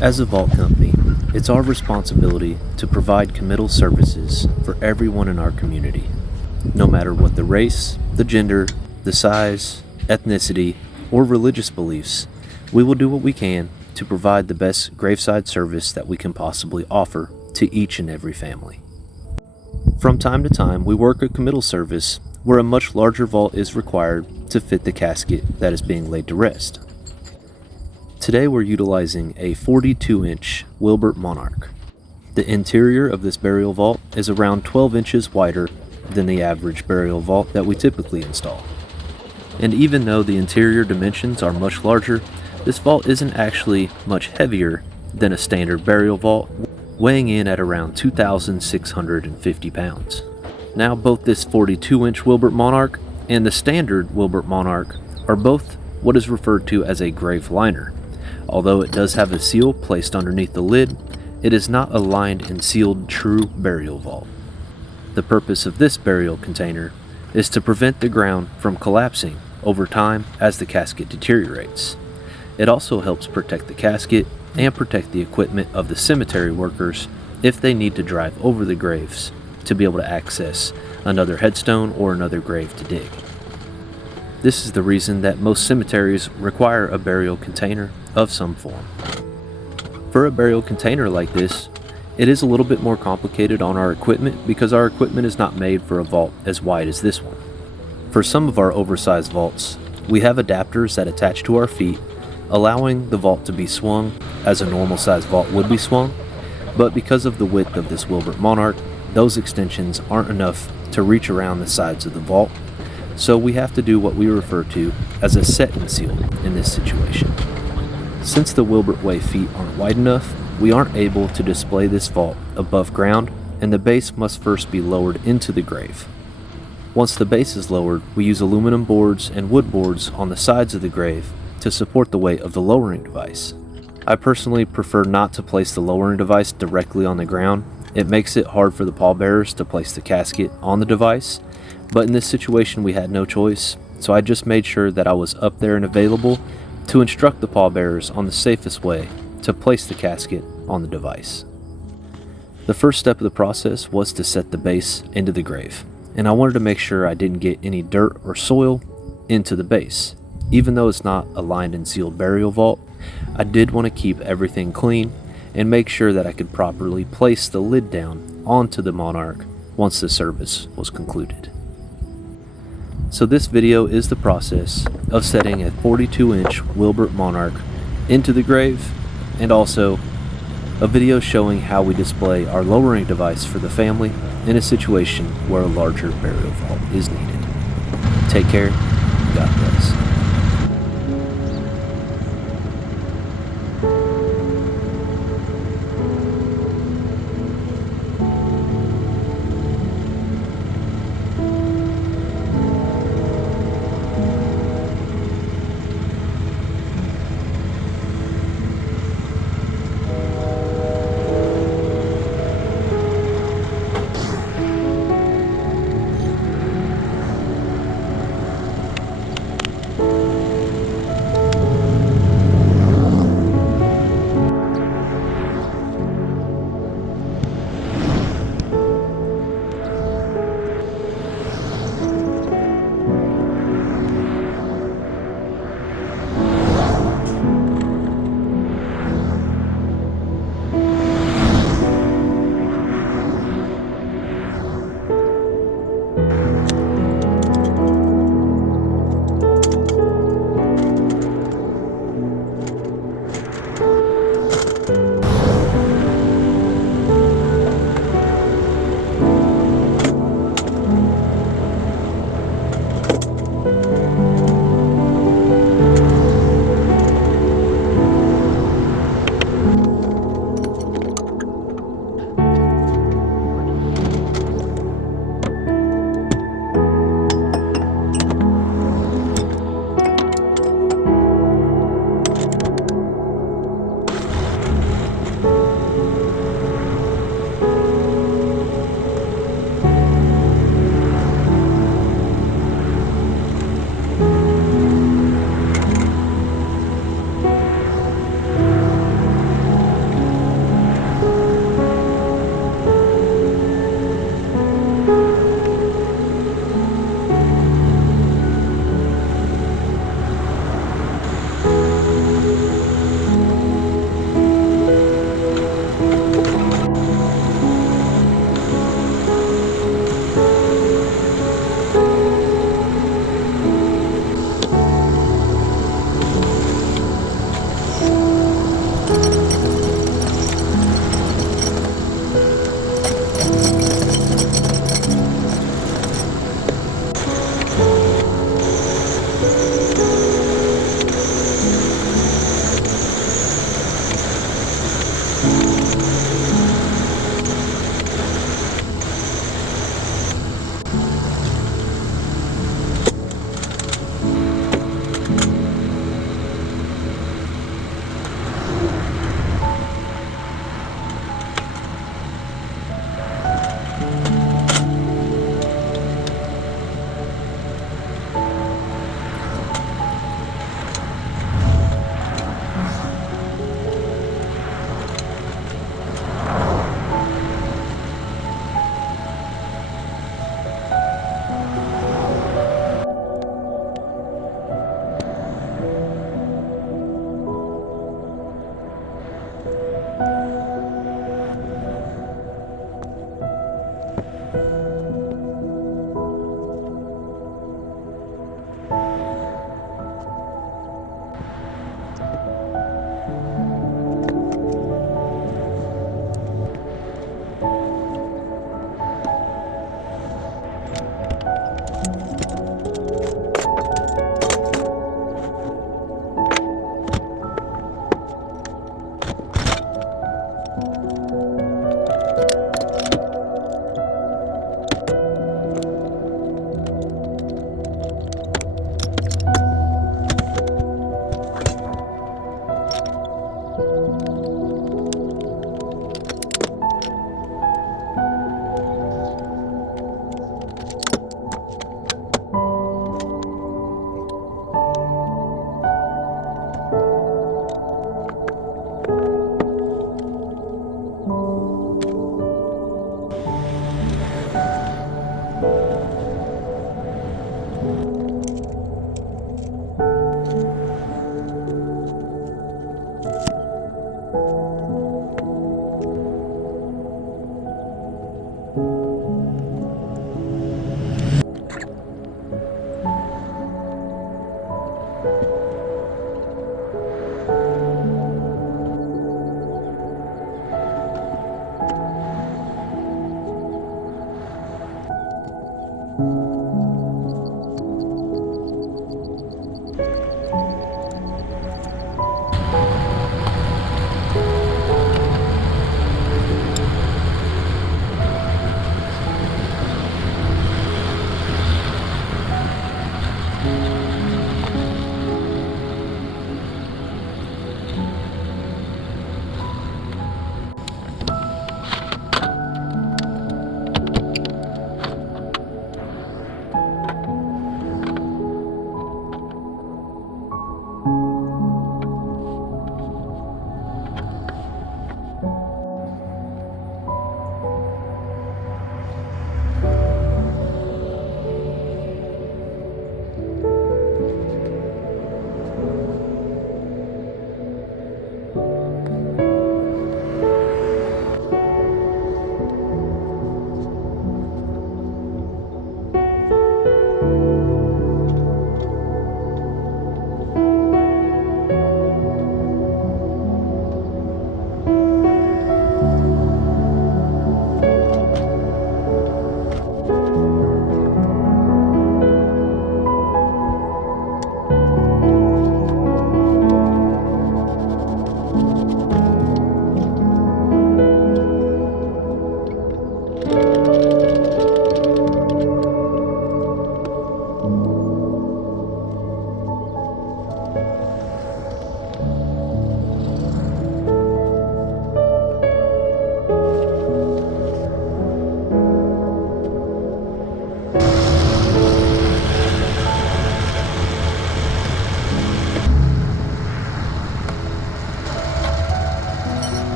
As a vault company, it's our responsibility to provide committal services for everyone in our community. No matter what the race, the gender, the size, ethnicity, or religious beliefs, we will do what we can to provide the best graveside service that we can possibly offer to each and every family. From time to time, we work a committal service where a much larger vault is required to fit the casket that is being laid to rest. Today we're utilizing a 42-inch Wilbert Monarch. The interior of this burial vault is around 12 inches wider than the average burial vault that we typically install. And even though the interior dimensions are much larger, this vault isn't actually much heavier than a standard burial vault, weighing in at around 2,650 pounds. Now both this 42-inch Wilbert Monarch and the standard Wilbert Monarch are both what is referred to as a grave liner. Although it does have a seal placed underneath the lid, it is not a lined and sealed true burial vault. The purpose of this burial container is to prevent the ground from collapsing over time as the casket deteriorates. It also helps protect the casket and protect the equipment of the cemetery workers if they need to drive over the graves to be able to access another headstone or another grave to dig. This is the reason that most cemeteries require a burial container of some form. For a burial container like this, it is a little bit more complicated on our equipment because our equipment is not made for a vault as wide as this one. For some of our oversized vaults, we have adapters that attach to our feet, allowing the vault to be swung as a normal size vault would be swung, but because of the width of this Wilbert Monarch, those extensions aren't enough to reach around the sides of the vault, so we have to do what we refer to as a set and seal in this situation. Since the Wilbert Way feet aren't wide enough, we aren't able to display this vault above ground, and the base must first be lowered into the grave. Once the base is lowered, we use aluminum boards and wood boards on the sides of the grave to support the weight of the lowering device. I personally prefer not to place the lowering device directly on the ground. It makes it hard for the pallbearers to place the casket on the device, but in this situation we had no choice, so I just made sure that I was up there and available to instruct the pallbearers on the safest way to place the casket on the device. The first step of the process was to set the base into the grave, and I wanted to make sure I didn't get any dirt or soil into the base. Even though it's not a lined and sealed burial vault, I did want to keep everything clean and make sure that I could properly place the lid down onto the Monarch once the service was concluded. So this video is the process of setting a 42-inch Wilbert Monarch into the grave, and also a video showing how we display our lowering device for the family in a situation where a larger burial vault is needed. Take care. God bless.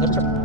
Never try.